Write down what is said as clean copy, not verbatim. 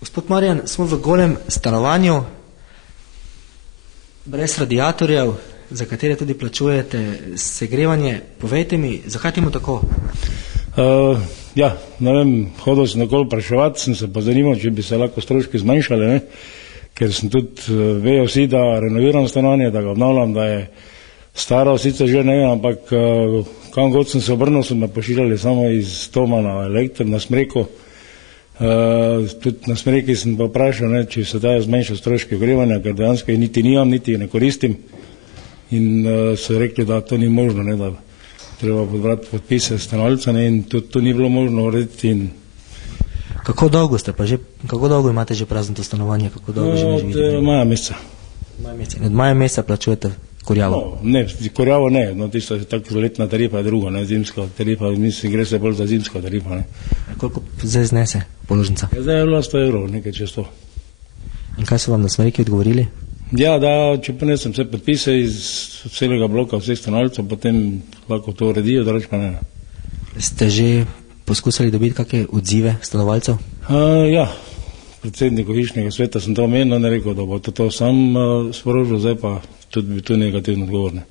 Gospod Marjan, smo v golem stanovanju, brez radiatorjev, za katere tudi plačujete segrevanje. Povejte mi, zakaj temu tako? Ja, ne vem, hodil sem okoli vpraševati, sem se pa zanimal, če bi se lahko stroški zmanjšali, ne? Ker sem tudi, vejo vsi, da renoviram stanovanje, da ga obnavljam, da je staro, sicer že ne vem, ampak kam god sem se obrnil, so me pošiljali samo iz Toma na Elektro, na Smreko. Tudi na Smreki sem pa vprašal, ne, če se dajo zmanjšati stroški ogrevanja, ker dejansko niti nimam, niti ne koristim. In so rekli, da to ni možno, ne, da treba podbrati podpise stanovalca, ne, in tudi to ni bilo možno urediti. Kako dolgo imate že prazno to stanovanje? Kako dolgo že ne živite? Od maja meseca. Od maja meseca plačujete kurjavo? No, ne, kurjavo ne, no, tisto je tako letna tarifa je drugo, ne, zimska tarifa, mislim, gre se bolj za zimsko tarifo, ne. Koliko zdaj znese položnica? Zdaj je bilo 100 evrov, nekaj čez 100. In kaj so vam na Smreki odgovorili? Ja, da če ponesem vse podpise iz celega bloka vseh stanovalcev, potem lahko to uredijo, drugače pa ne. Ste že poskusili dobiti kakšne odzive stanovalcev? Ja, predsedniku hišnega sveta sem to omenil, ne rekel, da bo to sam sporožil, zdaj pa tudi bi tu negativno odgovor, ne.